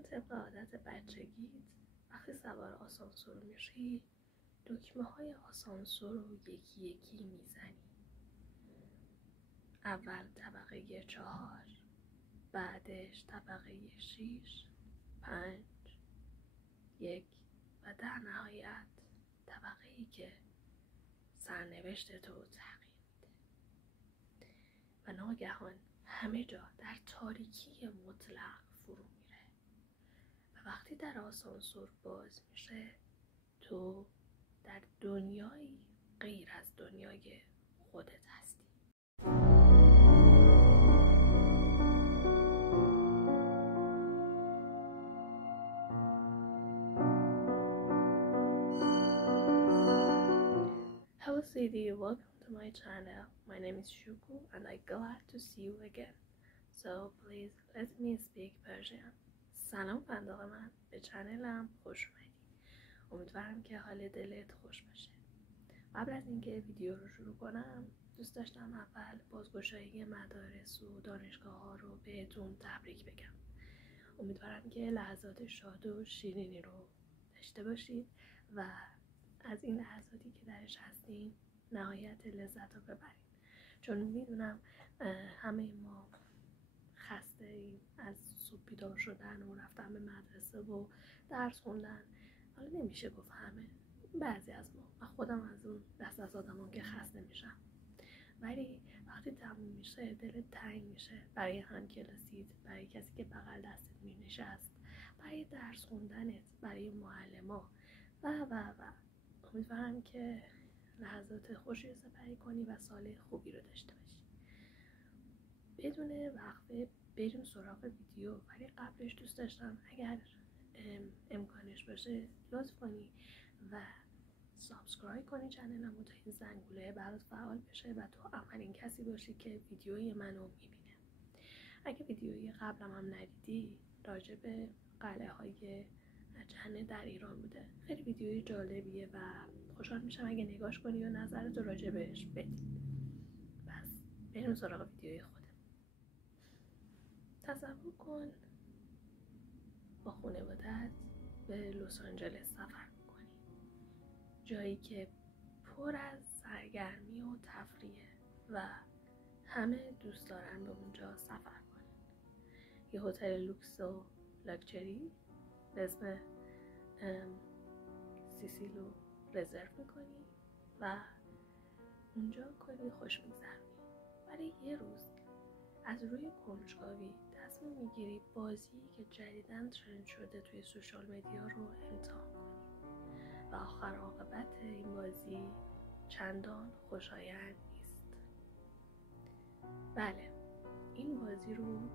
چون طبق عادت بچگیت وقتی سوار آسانسور میشی دکمه های آسانسور رو یکی یکی میزنی. اول طبقه 4، بعدش طبقه 6، 5، 1 و در نهایت طبقه‌ای که سرنوشت تو تغییر میده. و ناگهان همه جا در تاریکی مطلق فرو میره و وقتی در آسانسور باز میشه تو در دنیایی غیر از دنیای خودت هستی. Hello CD, welcome to my channel. My name is Shuku and I'm glad to see you again. So please let me speak Persian. سلام فندق من، به چنلم خوش اومدی. امیدوارم که حال دلت خوش باشه. قبل از اینکه ویدیو رو شروع کنم دوست داشتم اول بازگشایی مدارس و دانشگاه ها رو بهتون تبریک بگم. امیدوارم که لحظات شاد و شیرینی رو داشته باشید و از این لحظاتی که درش هستین نهایت لذت رو ببرید. چون میدونم همه ما خسته ایم از صبح بیدار شدن و رفتن به مدرسه و درس خوندن. حالا نمیشه گفت همه، بعضی از ما، و خودم از اون دست از آدمام که خسته میشم. ولی وقتی تموم میشه دلت تنگ میشه برای همکلاسیت، برای کسی که بغل دستت مینشست، برای درس خوندنت، برای معلما و امیدوارم که لحظات خوشی رو سپری کنی و سال خوبی رو داشته باشی. بدون وقفه بریم سراغ ویدیو، ولی قبلش دوست داشتم اگر امکانش باشه لطف کنی و سابسکرایب کنی چنلم و تا این زنگوله برات فعال بشه و تو اولین کسی باشی که ویدیوی منو میبینه. اگه ویدیوی قبلم هم ندیدی راجع به قلعه های جنه در ایران بوده، خیلی ویدیوی جالبیه و خوشحال میشم اگه نگاش کنی و نظرت رو راجع بهش بدی. بس بریم سراغ ویدیوی خودم. تصور کن با خانواده‌ات به لس آنجلس سفر میکنی، جایی که پر از سرگرمی و تفریحه و همه دوست دارن به اونجا سفر کنن. یه هتل لوکس و لاکچری به اسم سیسیل رو رزرو میکنی و اونجا کلی خوش میگذرونی. ولی یه روز از روی کنجکاوی تصمیم میگیری بازی که جدیداً ترند شده توی سوشال مدیا رو امتحان کنی و آخر عاقبت این بازی چندان خوشایند نیست. بله، این بازی رو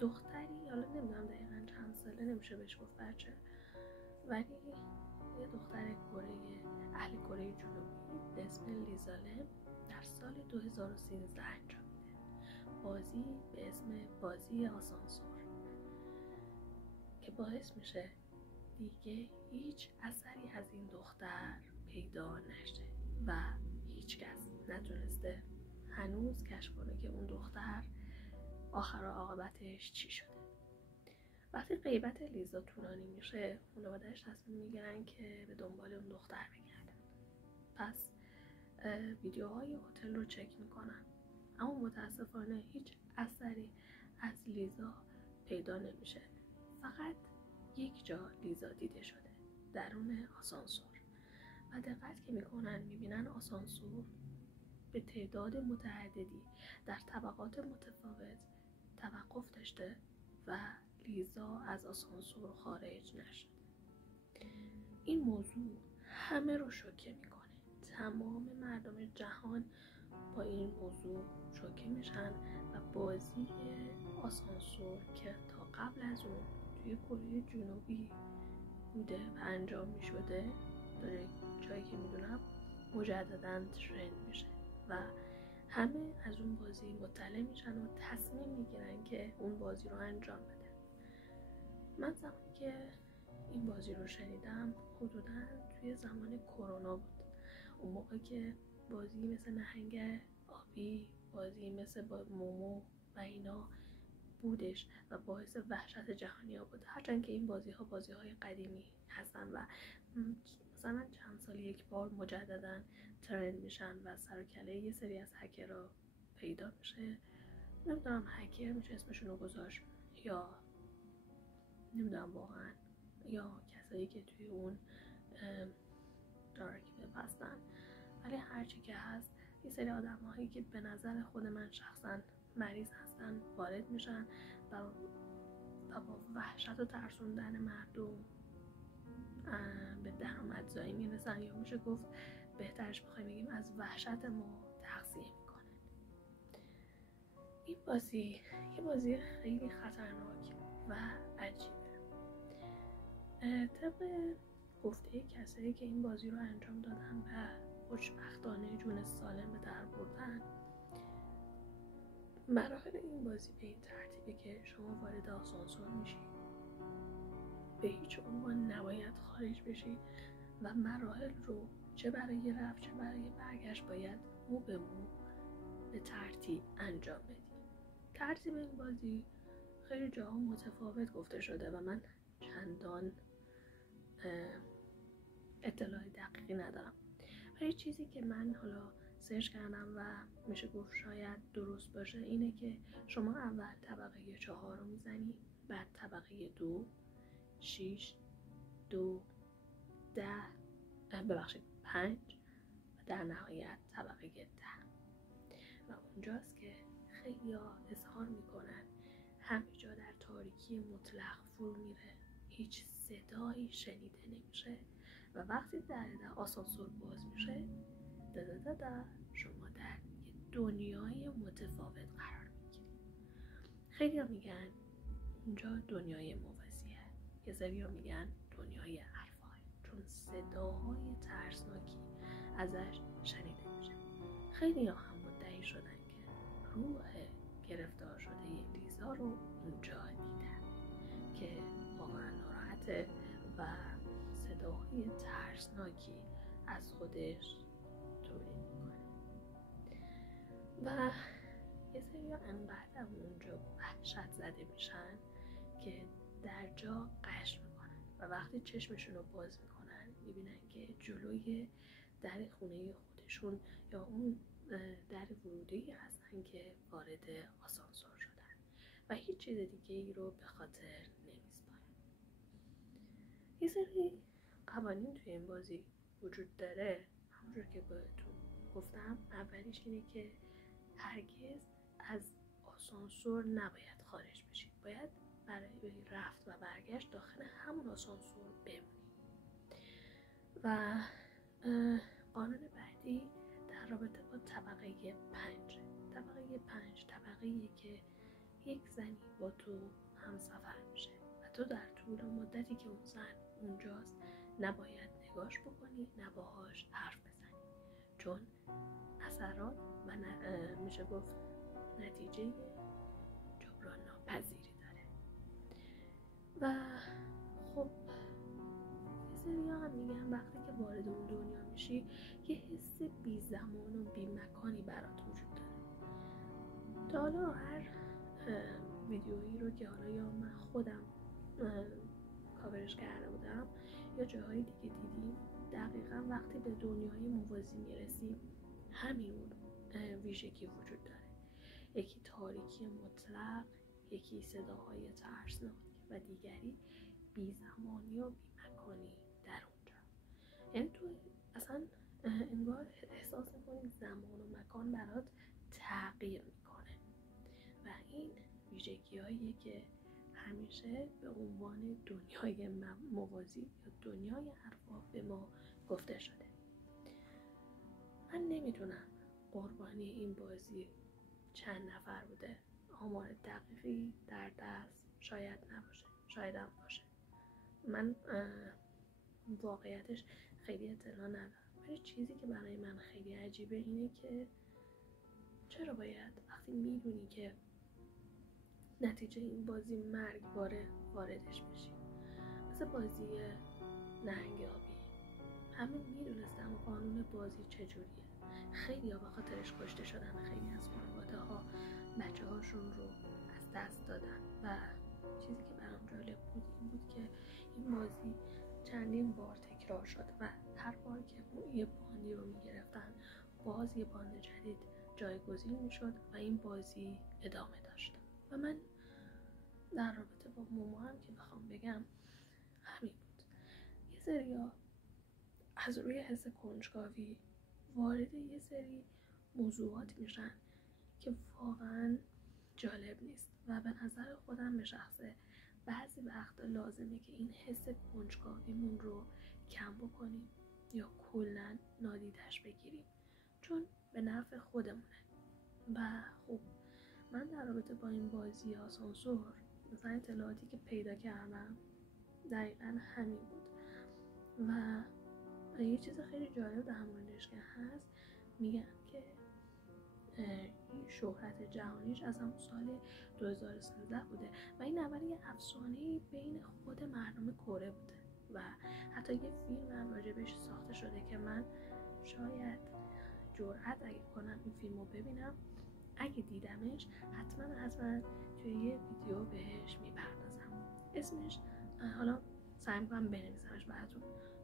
دختری، حالا نمیدونم دقیقاً چند ساله، نمیشه بهش گفت بچه، ولی یه دختر اهل کره جنوبی به اسم لیزالم در سال 2013 انجام میده. بازی به اسم بازی آسانسور که باعث میشه دیگه هیچ اثری از این دختر پیدا نشه و هیچ کس نتونسته هنوز کشف کنه که اون دختر آخر عاقبتش چی شده. وقتی غیبت لیزا طولانی میشه خانواده‌اش تصمیم میگیرن که به دنبال اون دختر بگردن. پس ویدیوهای هتل رو چک میکنن، اما متاسفانه هیچ اثری از لیزا پیدا نمیشه. فقط یک جا لیزا دیده شده، درون آسانسور، و دقت که میکنن میبینن آسانسور به تعداد متعددی در طبقات متفاوت توقف داشته و لیزا از آسانسور خارج نشد. این موضوع همه رو شوکه میکنه. تمام مردم جهان با این موضوع شوکه میشن و بازی آسانسور که تا قبل از اون توی کره جنوبی بوده و انجام میشده داره جایی که میدونم مجدداً ترند میشه و همه از اون بازی مطلع میشن و تصمیم میگیرن که اون بازی رو انجام بدن. من زمانی که این بازی رو شنیدم حدوداً توی زمان کرونا بود. اون موقع که بازی مثل نهنگ آبی، بازی مثل مومو و اینا بودش و باعث وحشت جهانی‌ها بود. هرچند که این بازی‌های قدیمی هستن و مثلا چند سال یک بار مجددا ترند میشن و سر و کله یه سری از هکرها پیدا میشه. نمیدونم هکر میشه اسمشون رو گذاشت یا نمیدونم واقعا، یا کسایی که توی اون دارک وب هستن، ولی هرچی که هست یه سری آدم هایی که به نظر خود من شخصا مریض هستن وارد میشن و با وحشت و ترسوندن مردم به درآمدزایی میرسن، یا میشه گفت بهترش بخوایم بگیم از وحشت ما تغذیه میکنن. این بازی یه بازی خیلی خطرناک و عجیبه. طبق گفته کسایی که این بازی رو انجام دادن و خوشبختانه جون سالم به در بردن، مراحل این بازی به این ترتیبه که شما وارد آسانسور میشی، به هیچ عنوان نباید خارج بشی و مراحل رو چه برای رفت چه برای برگشت باید مو به مو به ترتیب انجام بدی. ترتیب این بازی خیلی جاها متفاوت گفته شده و من چندان اطلاع دقیقی ندارم، ولی چیزی که من حالا سرچ کردم و میشه گفت شاید درست باشه اینه که شما اول طبقه 4 رو میزنی، بعد طبقه 2، 6، 2، 10، 5 و در نهایت طبقه 10. و اونجاست که خیلی ها اظهار میکنن همه جا در تاریکی مطلق فرو میره، هیچ صدایی شنیده نمیشه و وقتی در آسانسور باز میشه شما در یه دنیای متفاوت قرار میگیرید. خیلی ها میگن اونجا دنیای موازیه، یه سری ها میگن دنیای حرفای، چون صداهای ترسناکی ازش شنیده میشه. خیلی ها هم مدعی شدن که روح گرفتار شده لیزا رو اونجا دیدن که واقعا ناراحته و صداهای ترسناکی از خودش تولید میکنه و یه سری ها انقدر اونجا وحشت زده میشن که در جا قش میکنن و وقتی چشمشون رو باز میکنن میبینن که جلوی در خونه خودشون یا اون در ورودی هستن که وارد آسانسور شدن و هیچ چیز دیگه ای رو به خاطر نمیسپارن. یه سری قوانین توی این بازی وجود داره، همونجور که بهتون گفتم. اولیش اینه که هرگز از آسانسور نباید خارج بشید، باید برای رفت و برگشت داخل همون آسانسور بمونید. و قانون بعدی در رابطه با طبقه 5. طبقه 5 طبقه‌ایه که یک زنی با تو همسفر میشه و تو در طول مدتی که اون زن اونجاست نباید نگاش بکنی، نه باهاش حرف بزنی، چون اثرات و میشه گفت نتیجه جبران ناپذیری داره. و خب یه سری هم میگن وقتی که وارد اون دنیا میشی یه حس بی زمان و بی مکانی برات وجود داره. تا حالا هر ویدیویی رو که حالا یا من خودم کاورش کرده بودم یا جاهای دیگه دیدیم، دقیقا وقتی به دنیای موازی میرسیم همین ویژگی وجود داره. یکی تاریکی مطلق، یکی صداهای ترسناک و دیگری بی‌زمانی و بی‌مکانی در اونجا. یعنی تو اصلا انگار احساس میکنی زمان و مکان برات تغییر میکنه و این ویژگی‌هاییه که همیشه به عنوان دنیای موازی یا دنیای ارواح به ما گفته شده. من نمیدونم قربانی این بازی چند نفر بوده، آمار دقیقی در دست شاید نباشه، شاید هم باشه، من واقعیتش خیلی اطلاع ندارم. ولی چیزی که برای من خیلی عجیبه اینه که چرا باید وقتی میدونی که نتیجه این بازی مرگباره واردش بشی. مثل بازی نهنگ آبی، همه میدونستن قانون بازی چجوریه، خیلی ها به خاطرش کشته شدن، خیلی از خانواده ها بچه هاشون رو از دست دادن. و چیزی که برام جالب بود این بود که این بازی چندین بار تکرار شد و هر بار که یه باندی رو میگرفتن باز یه باند جدید جایگزین میشد و این بازی ادامه داشت. و من در رابطه با مومو هم که بخوام بگم همین بود. یه سریا از روی حس کنجکاوی وارد یه سری موضوعات میشن که واقعا جالب نیست و به نظر خودم به شخصه بعضی وقتا لازمه که این حس کنجکاویمون رو کم بکنیم یا کلا نادیدش بگیریم چون به نفع خودمونه. و خب من در رابطه با این بازی آسانسور مثلا اطلاعاتی که پیدا کردم دقیقا همین بود. و یه چیز خیلی جالب در موردش که هست میگن که این شهرت جهانیش از همون سال 2013 بوده و این اول یه افسانه‌ای بین خود مردم کره بوده و حتی یه فیلم هم راجبش ساخته شده که من شاید جرأت اگه کنم این فیلم رو ببینم، اگه دیدمش حتما توی یه ویدیو بهش میپردازم. اسمش حالا سعی میکنم بنویسمش براتون،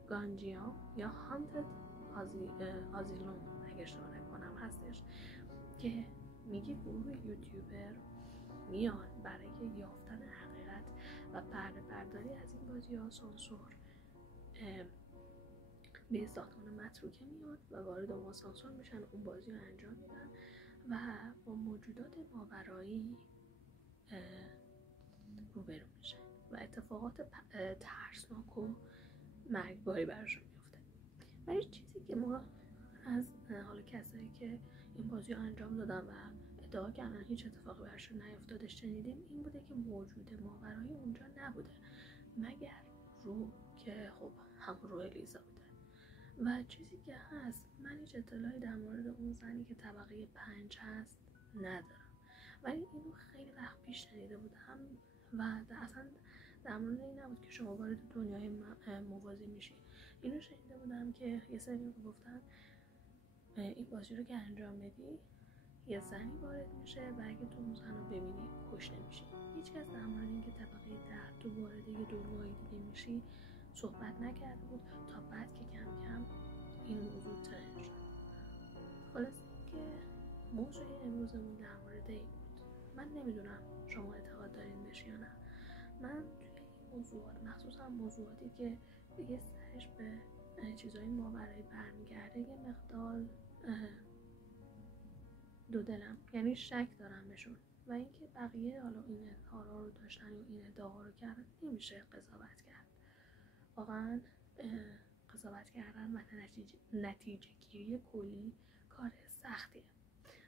گانجیام یا هانتد آزیلوم اگه اشتباه نکنم هستش، که میگه گروه یوتیوبر میان برای یافتن حقیقت و پرده برداری از این بازی آسانسور به ساختمان متروکه میاد و وارد اون آسانسور میشن، اون بازی رو انجام میدن و با موجودات ماورایی روبرو میشن و اتفاقات ترسناک و مرگباری براشون میفته. ولی چیزی که ما از حالا کسایی که این بازی رو انجام دادن و ادعا کردن هیچ اتفاقی براشون نیفتاده شنیدیم این بوده که موجود ماورایی اونجا نبوده مگر رو که خب همون رو الیزا بوده. و چیزی که هست من هیچ اطلاعی در مورد اون زنی که طبقه 5 هست ندارم، ولی اینو خیلی وقت پیش شنیده بودم و اصلا در مورد این نبود که شما وارد دنیای موازی میشی. اینو شنیده بودم که یه سری گفتن این بازی رو که انجام بدی یه زنی وارد میشه و اگه تو اون زن رو ببینی کشته میشی. هیچ کس در مورد اینکه طبقه 10 تو وارد یه دنیای دیگه میشی صحبت نکرده بود تا بعد که کم کم این موضوع ترند شد. خلاصه که موضوع امروزمون در مورد این بود. من نمیدونم شما اعتقاد دارین بهش یا نه. من توی این موضوعات مخصوصا موضوعاتی که دیگه سرش به چیزهای ماورایی برمیگرده یه مقدار دو دلم، یعنی شک دارم بهشون و اینکه بقیه حالا این اظهارا رو داشتن و این ادعاها رو کردن نمیشه قضاوت کرد. واقعا قضاوت کردن و نتیجه گیری کلی کار سختیه.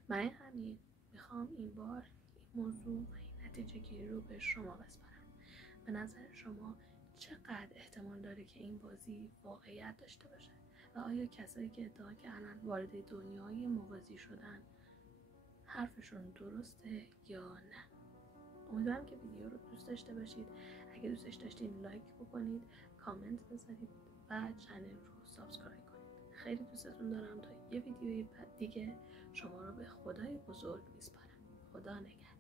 برای همین میخوام این بار این موضوع و این نتیجه گیری رو به شما بسپارم. به نظر شما چقدر احتمال داره که این بازی واقعیت داشته باشه و آیا کسایی که ادعا کردن وارد دنیای موازی شدن حرفشون درسته یا نه؟ امیدوارم که ویدیو رو دوست داشته باشید. اگه دوستش داشتین لایک بکنید، کامنت بذارید و چنل رو سابسکرایب کنید. خیلی دوستتون دارم. تا یه ویدیوی دیگه شما رو به خدای بزرگ میسپارم. خدا نگهدار.